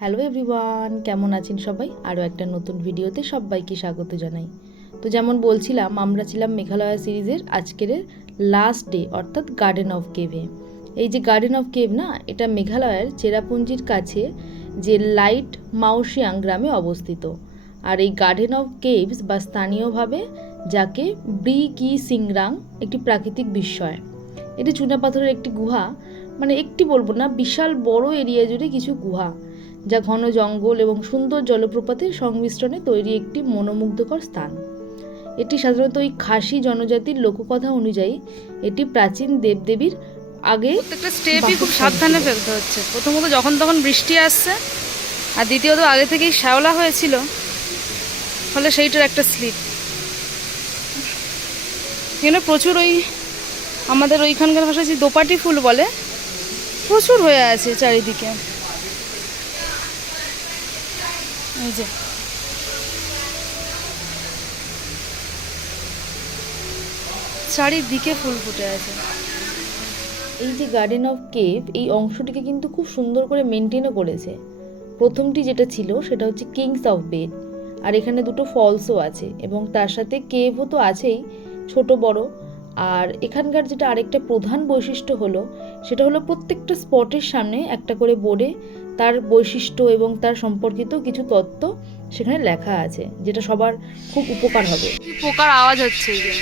Hello everyone, কেমন আছেন সবাই? আরও একটা নতুন ভিডিওতে সবাইকে স্বাগত জানাই। তো যেমন বলছিলাম, আমরা ছিলাম মেঘালয়া সিরিজের আজকের লাস্ট ডে, অর্থাৎ গার্ডেন অফ কেভে। এই যে গার্ডেন অফ কেভ না, এটা মেঘালয়ের চেরাপুঞ্জির কাছে যে লাইট মাউসিয়াং গ্রামে অবস্থিত। আর এই গার্ডেন অফ কেভস বা স্থানীয়ভাবে যাকে ব্রি কি সিংরাং, একটি প্রাকৃতিক বিস্ময়। এটি চুনাপাথরের একটি গুহা, মানে একটি বলবো না, বিশাল বড় এরিয়া জুড়ে কিছু গুহা, যা ঘন জঙ্গল এবং সুন্দর জলপ্রপাতের সংমিশ্রণে তৈরি একটি মনোমুগ্ধকর স্থান। এটি সাধারণত ওই খাসি জনজাতির লোককথা অনুযায়ী এটি প্রাচীন দেবদেবীর আগে প্রত্যেকটা স্টেপই খুব সাবধানে ফেলতে হচ্ছে। প্রথমত যখন তখন বৃষ্টি আসছে, আর দ্বিতীয়ত আগে থেকেই শ্যাওলা হয়েছিল, ফলে সেইটার একটা স্লিপ। এখানে প্রচুর ওই আমাদের ওইখানকার ভাষায় যে দোপাটি ফুল বলে, প্রচুর হয়ে আছে চারিদিকে। এই যে চারিদিকে ফুল ফুটে আছে। এই যে গার্ডেন অফ কেভ, এই অংশটিকে কিন্তু খুব সুন্দর করে মেনটেনও করেছে। প্রথমটি যেটা ছিল সেটা হচ্ছে কিংস অফ বেড, আর এখানে দুটো ফলসও আছে এবং তার সাথে কেভও তো আছেই, ছোট বড়। আর এখানকার যেটা আরেকটা প্রধান বৈশিষ্ট্য হলো, সেটা হলো প্রত্যেকটা স্পটের সামনে একটা করে বোর্ডে তার বৈশিষ্ট্য এবং তার সম্পর্কিত কিছু তথ্য সেখানে লেখা আছে, যেটা সবার খুব উপকার হবে। কি পোকার আওয়াজ হচ্ছে এই যে।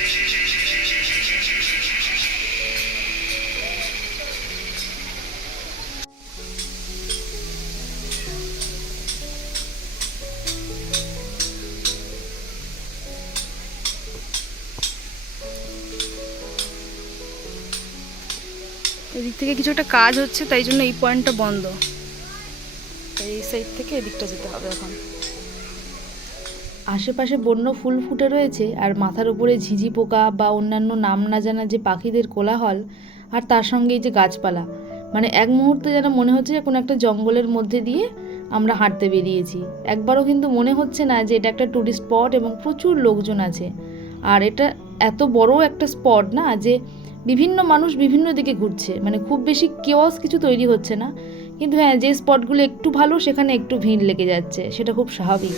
এদিক থেকে কিছু একটা কাজ হচ্ছে, তাই জন্য এই পয়েন্টটা বন্ধ। এই সাইড থেকে এদিকটা যেতে হবে এখন। আশেপাশে বন্য ফুল ফুটে রয়েছে, আর মাথার উপরে ঝিঝি পোকা বা অন্যান্য নাম না জানা যে পাখিদের কোলাহল, আর তার সঙ্গে এই যে গাছপালা, মানে এক মুহূর্তে যেন মনে হচ্ছে যে কোনো একটা জঙ্গলের মধ্যে দিয়ে আমরা হাঁটতে বেরিয়েছি। একবারও কিন্তু মনে হচ্ছে না যে এটা একটা টুরিস্ট স্পট এবং প্রচুর লোকজন আছে। আর এটা এত বড় একটা স্পট না যে বিভিন্ন মানুষ বিভিন্ন দিকে ঘুরছে, মানে খুব বেশি কেওয়াস কিছু তৈরি হচ্ছে না। কিন্তু হ্যাঁ, যে স্পটগুলো একটু ভালো সেখানে একটু ভিড় লেগে যাচ্ছে, সেটা খুব স্বাভাবিক।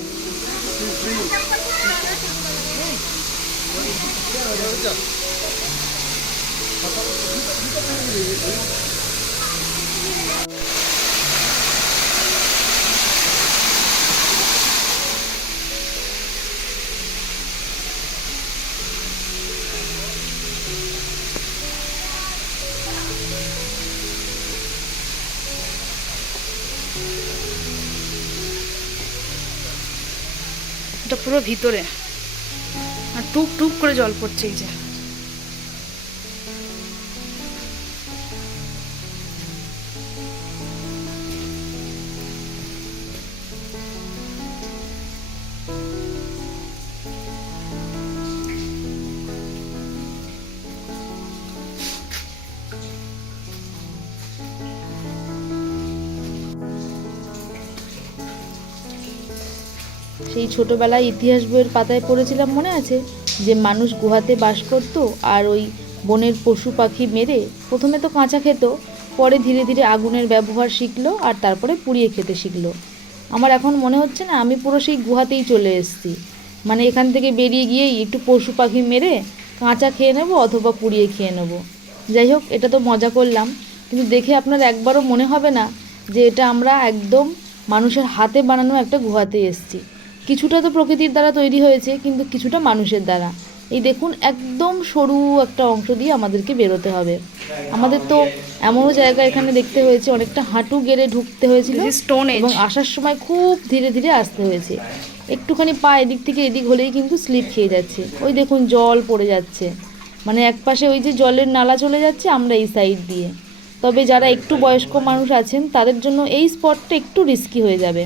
এটা পুরো ভিতরে, আর টুপ টুপ করে জল পড়ছে এই যে। সেই ছোটোবেলায় ইতিহাস বইয়ের পাতায় পড়েছিলাম, মনে আছে, যে মানুষ গুহাতে বাস করত আর ওই বনের পশু পাখি মেরে প্রথমে তো কাঁচা খেত, পরে ধীরে ধীরে আগুনের ব্যবহার শিখলো আর তারপরে পুড়িয়ে খেতে শিখলো। আমার এখন মনে হচ্ছে না আমি পুরো সেই গুহাতেই চলে এসেছি, মানে এখান থেকে বেরিয়ে গিয়েই একটু পশু পাখি মেরে কাঁচা খেয়ে নেবো অথবা পুড়িয়ে খেয়ে নেবো। যাই হোক, এটা তো মজা করলাম, কিন্তু দেখে আপনার একবারও মনে হবে না যে এটা আমরা একদম মানুষের হাতে বানানো একটা গুহাতে এসেছি। কিছুটা তো প্রকৃতির দ্বারা তৈরি হয়েছে, কিন্তু কিছুটা মানুষের দ্বারা। এই দেখুন, একদম সরু একটা অংশ দিয়ে আমাদেরকে বেরোতে হবে। আমাদের তো এমনও জায়গা এখানে দেখতে হয়েছে, অনেকটা হাঁটু গেড়ে ঢুকতে হয়েছিল স্টোন এজ। এবং আসার সময় খুব ধীরে ধীরে আসতে হয়েছে। একটুখানি পা এদিক থেকে এদিক হলেই কিন্তু স্লিপ খেয়ে যাচ্ছে। ওই দেখুন, জল পড়ে যাচ্ছে, মানে একপাশে ওই যে জলের নালা চলে যাচ্ছে, আমরা এই সাইড দিয়ে। তবে যারা একটু বয়স্ক মানুষ আছেন তাদের জন্য এই স্পটটা একটু রিস্কি হয়ে যাবে।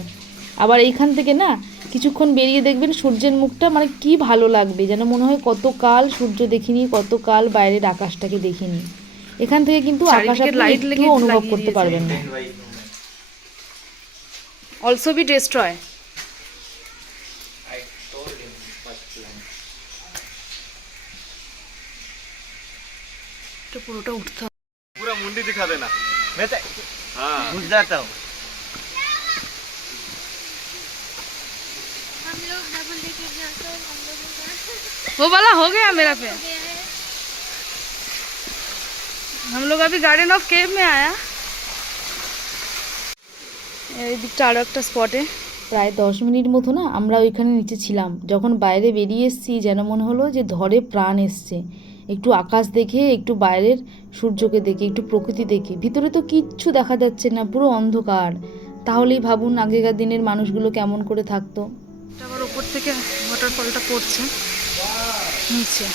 আবার এইখান থেকে না কিছুক্ষণ বেরিয়ে দেখবেন সূর্যের মুখটা, মানে কি ভালো লাগবে, যেন মনে হয় কতকাল সূর্য দেখিনি, কতকাল বাইরের আকাশটাকে দেখিনি। এখান থেকে কিন্তু আকাশ আপনি একটু অনুভব করতে পারবেন না। Also be destroy. পুরোটা উঠতে হবে। पूरा मुंडी दिखा देना मैं तो हाँ घुस जाता हूँ लोग डबल डेकर जाकर हम लोगों का वो वाला हो गया मेरा पे। हो गया है। हम लोग अभी गार्डन ऑफ केव में आया। এই দিকটা আরও একটা স্পটে। প্রায় 10 মিনিট মতো না আমরা ওইখানে নিচে ছিলাম। যখন বাইরে বেরিয়ে এসেছি যেন মনে হলো যে ধরে প্রাণ এসছে। একটু আকাশ দেখে, একটু বাইরের সূর্যকে দেখে, একটু প্রকৃতি দেখে। ভিতরে তো কিচ্ছু দেখা যাচ্ছে না, পুরো অন্ধকার। তাহলেই ভাবুন আগেকার দিনের মানুষগুলো কেমন করে থাকতো। এটা আবার ওপর থেকে ওয়াটারফলটা পড়ছে নিচে।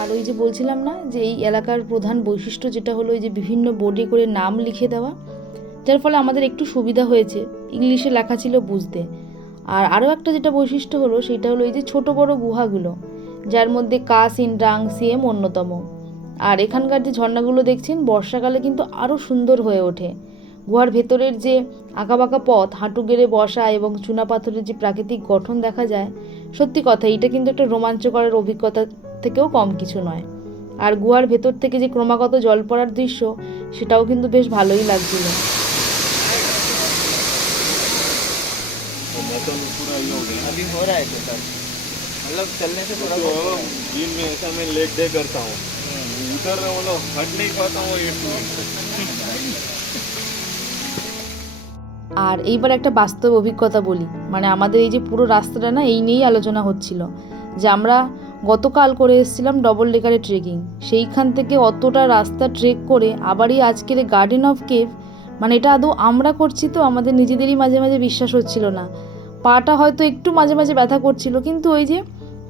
আর ওই যে বলছিলাম না যে এই এলাকার প্রধান বৈশিষ্ট্য যেটা হলো ওই যে বিভিন্ন বোর্ডে করে নাম লিখে দেওয়া, যার ফলে আমাদের একটু সুবিধা হয়েছে, ইংলিশে লেখা ছিল বুঝতে। আর আরও একটা যেটা বৈশিষ্ট্য হলো সেটা হলো এই যে ছোট বড় গুহাগুলো, যার মধ্যে কা সিনড্রাং সিএম অন্যতম। আর এখানকার যে ঝর্ণাগুলো দেখছেন বর্ষাকালে কিন্তু আরও সুন্দর হয়ে ওঠে। গুহার ভেতরের যে আঁকাবাঁকা পথ, হাঁটু গেড়ে বসা এবং চুনাপাথরের যে প্রাকৃতিক গঠন দেখা যায়, সত্যি কথা এটা কিন্তু একটা রোমাঞ্চকরের অভিজ্ঞতা থেকেও কম কিছু নয়। আর গুহার ভেতর থেকে যে ক্রমাগত জল পড়ার দৃশ্য, সেটাও কিন্তু বেশ ভালোই লাগছিল। अभी हो रहा है तो सर, मतलब चलने से थोड़ा बहुत हो रहा है। दिन में ऐसा मैं लेग डे करता हूँ, उधर मतलब हट नहीं पाता हूँ 8 मिनट तक। আর এইবার একটা বাস্তব অভিজ্ঞতা বলি, মানে আমাদের এই যে পুরো রাস্তাটা না এই নিয়েই আলোচনা হচ্ছিল যে আমরা গতকাল করে এসেছিলাম ডবল ডেকারে ট্রেকিং, সেইখান থেকে অতটা রাস্তা ট্রেক করে আবারই আজকের গার্ডেন অফ কেভ, মানে এটা আদৌ আমরা করছি তো আমাদের নিজেদেরই মাঝে মাঝে বিশ্বাস হচ্ছিল না। পাটা হয়তো একটু মাঝে মাঝে ব্যথা করছিল, কিন্তু ওই যে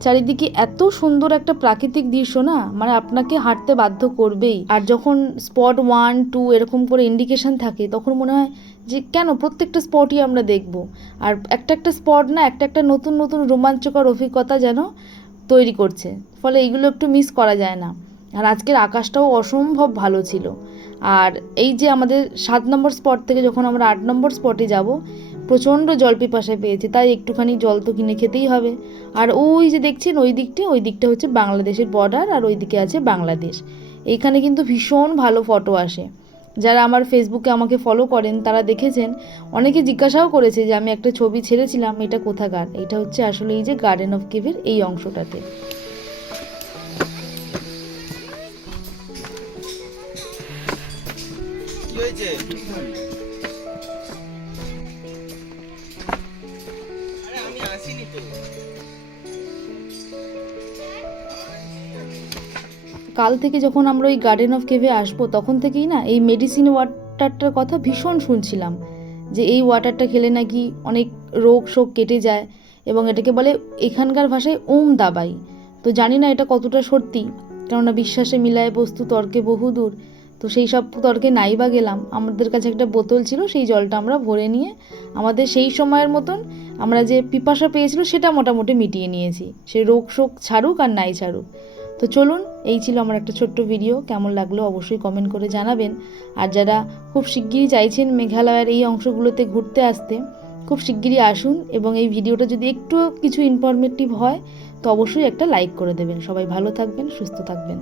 চারিদিকে এত সুন্দর একটা প্রাকৃতিক দৃশ্য না, মানে আপনাকে হাঁটতে বাধ্য করবেই। আর যখন স্পট 1, 2 এরকম করে ইন্ডিকেশন থাকে তখন মনে হয় যে কেন প্রত্যেকটা স্পটই আমরা দেখব। আর একটা একটা স্পট না একটা একটা নতুন নতুন রোমাঞ্চকর অভিজ্ঞতা যেন তৈরি করছে, ফলে এইগুলো একটু মিস করা যায় না। আর আজকের আকাশটাও অসম্ভব ভালো ছিল। আর এই যে আমাদের 7 নম্বর স্পট থেকে যখন আমরা 8 নম্বর স্পটে যাব, প্রচণ্ড জল পিপাসায় পেয়েছে, তাই একটুখানি জল তো কিনে খেতেই হবে। আর ওই যে দেখছেন ওই দিকটা হচ্ছে বাংলাদেশের বর্ডার, আর ওই দিকে আছে বাংলাদেশ। এইখানে কিন্তু ভীষণ ভালো ফটো আসে। যারা আমার ফেসবুকে আমাকে ফলো করেন তারা দেখেছেন, অনেকে জিজ্ঞাসাও করেছে যে আমি একটা ছবি ছেড়েছিলাম, এটা কোথাকার। এটা হচ্ছে আসলে এই যে গার্ডেন অফ কেভের এই অংশটাতে। কি হয়েছে? আরে আমি আসিনি তো। কাল থেকে যখন আমরা ওই গার্ডেন অফ কেভে আসবো তখন থেকেই না এই মেডিসিন ওয়াটারটার কথা ভীষণ শুনছিলাম, যে এই ওয়াটারটা খেলে নাকি অনেক রোগ শোক কেটে যায়, এবং এটাকে বলে এখানকার ভাষায় ওম দাবাই। তো জানি না এটা কতটা সত্যি, কেননা বিশ্বাসে মিলায় বস্তু তর্কে বহুদূর। তো সেই সব তর্কে নাই বা গেলাম, আমাদের কাছে একটা বোতল ছিল, সেই জলটা আমরা ভরে নিয়ে আমাদের সেই সময়ের মতন আমরা যে পিপাসা পেয়েছিল সেটা মোটামুটি মিটিয়ে নিয়েছি, সে রোগ শোক ছাড়ুক আর নাই ছাড়ুক। তো চলুন, এই ছিল আমার একটা ছোট্ট ভিডিও। কেমন লাগলো অবশ্যই কমেন্ট করে জানাবেন। আর যারা খুব শিগগিরই চাইছেন মেঘালয়ের এই অংশগুলোতে ঘুরতে আসতে, খুব শিগগিরই আসুন, এবং এই ভিডিওটা যদি একটু কিছু ইনফরমেটিভ হয় তো অবশ্যই একটা লাইক করে দেবেন। সবাই ভালো থাকবেন, সুস্থ থাকবেন।